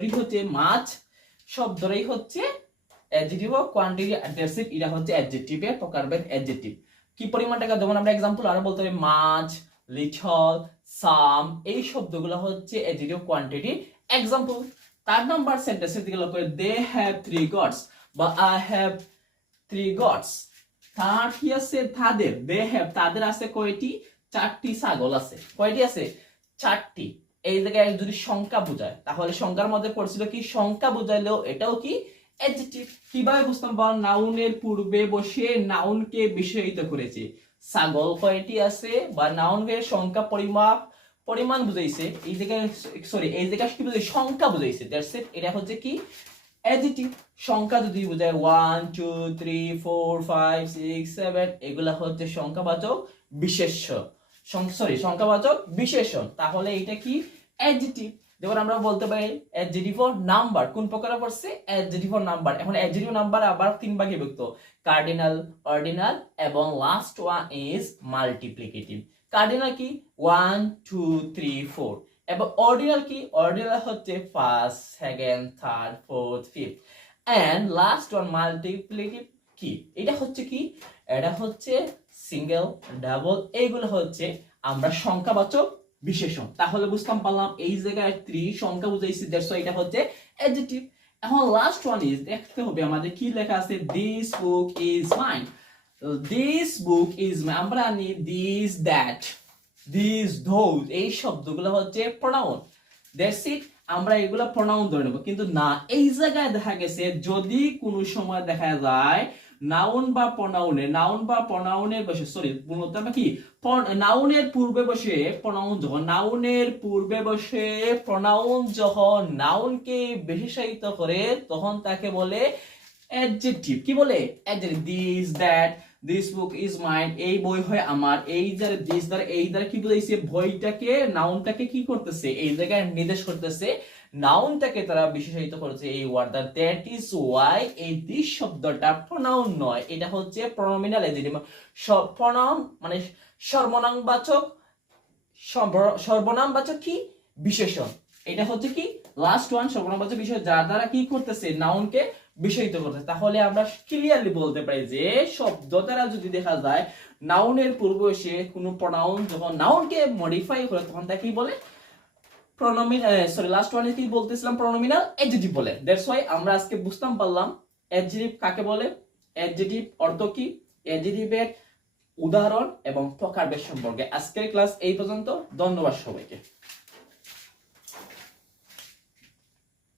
হচ্ছে মাছ শব্দটাই হচ্ছে অ্যাডজেক্টিভ ও কোয়ান্টিটি অ্যাডজেক্টিভ, এটা হচ্ছে অ্যাডজেক্টিভের প্রকারভেদ অ্যাডজেক্টিভ। কি পরিমাণ টাকা, যেমন আমরা एग्जांपल আরো বলতে পারি মাছ, লিটল, সাম, এই শব্দগুলো হচ্ছে অ্যাডজেক্টিভ কোয়ান্টিটি एग्जांपल। তার নাম্বার সেন্টেন্সের দিকে লক্ষ্য করে দে হ্যাভ 3 গডস বা আই হ্যাভ 3 গডস। তার কি আছে, তাদের, দে হ্যাভ, তাদের আছে কয়টি, 4টি ছাগল আছে। কয়টি আছে, 4টি। এই জায়গায় যদি সংখ্যা বোঝায় তাহলে সংখ্যার মধ্যে পড়ছিল কি, সংখ্যা বোঝাইলেও এটাও কি অ্যাডজেক্টিভ। কিভাবে বুঝতাম, বল নাউনের পূর্বে বসে নাউনকে বিশেষিত করেছে। ছাগল কয়টি আছে বা নাউনের সংখ্যা পরিমাণ বুঝাইছে, এই জায়গায় সরি এই জায়গায় কি বুঝাইছে, সংখ্যা বুঝাইছে, দ্যাটস ইট। এটা হচ্ছে কি অ্যাডজেক্টিভ। সংখ্যা যদি বোঝায় 1 2 3 4 5 6 7, এগুলা হচ্ছে সংখ্যাবাচক বিশেষ্য, সংখ্যাবাচক বিশেষণ, তাহলে এটা কি অ্যাডজেক্টিভ। যেমন আমরা বলতে পারি অ্যাডজেক্টিভ ফর নাম্বার, কোন প্রকারে পড়ছে, অ্যাডজেক্টিভ ফর নাম্বার। এখন অ্যাডজেক্টিভ নাম্বার আবার 3 ভাগে বিভক্ত, কার্ডিনাল, অর্ডিনাল এবং last one is multiplicative. Cardinal কি 1 2 3 4, এবং অর্ডিনাল কি, অর্ডিনাল হচ্ছে first, second, third, fourth, fifth, and last one multiplicative কি, এটা হচ্ছে কি, এটা হচ্ছে সিঙ্গেল, ডাবল, এইগুলো হচ্ছে আমরা সংখ্যাবাচক বিশেষণ। তাহলে বুঝতাম পারলাম এই জায়গায় 3 সংখ্যা বুঝাইছি, দ্যাটস ওয়াই এটা হচ্ছে অ্যাডজেক্টিভ। এখন লাস্ট ওয়ান ইজ, দেখতে হবে আমাদের কি লেখা আছে, this book is mine. This book is mine, আমরা আনি দিস, দ্যাট, দিস, ধোজ, এই শব্দগুলো হচ্ছে প্রোনাউন, দ্যাটস ইট। আমরা এগুলা প্রোনাউন ধরে নেব, কিন্তু না, এই জায়গায় দেখা গেছে যদি কোনো সময় দেখা যায় নাউন বা প্রোনাউনের বসে, সরি মূলত আমরা কি নাউনের পূর্বে বসে প্রোনাউন, যখন নাউনের পূর্বে বসে প্রোনাউন যখন নাউনকে বিশেষায়িত করে তখন তাকে বলে অ্যাডজেক্টিভ। কি বলে, adjective. This, that, this book is mine, এই বই হয় আমার, এই দ্বারা দিস দ্বারা এই দ্বারা কি বুঝাইছে, বইটাকে নাউনটাকে কি করতেছে, এই জায়গায় নির্দেশ করতেছে, নাউনটাকে তারা বিশেষায়িত করেছে এই ওয়ার্ড দ্বারা। দ্যাট ইজ ওয়াই এই দিস শব্দটা প্রোনাউন নয়, এটা হচ্ছে প্রনোমিনাল অ্যাডজেক্টিভ। প্রোনাউন মানে সর্বনামবাচক কি বিশেষণ, এটা হচ্ছে কি লাস্ট ওয়ান সর্বনামবাচক বিশেষণ, যার দ্বারা কি করতেছে, নাউনকে বিশেষিত করতেছে। তাহলে আমরা ক্লিয়ারলি বলতে পারি যে শব্দ দ্বারা যদি দেখা যায় নাউনের পূর্বে এসে কোনো প্রোনাউন যখন নাউনকে মডিফাই করে তখন তাকে কি বলে, লাস্ট ওয়ানে কি বলতেছিলাম, প্রনোমিনাল অ্যাডজেক্টিভ বলে। দ্যাটস ওয়াই আমরা আজকে বুঝতাম পারলাম অ্যাডজেক্টিভ কাকে বলে, অ্যাডজেক্টিভ অর্থ কি, অ্যাডজেক্টিভের উদাহরণ এবং প্রকারভেদ সম্পর্কে। আজকের ক্লাস এই পর্যন্ত, ধন্যবাদ সবাইকে।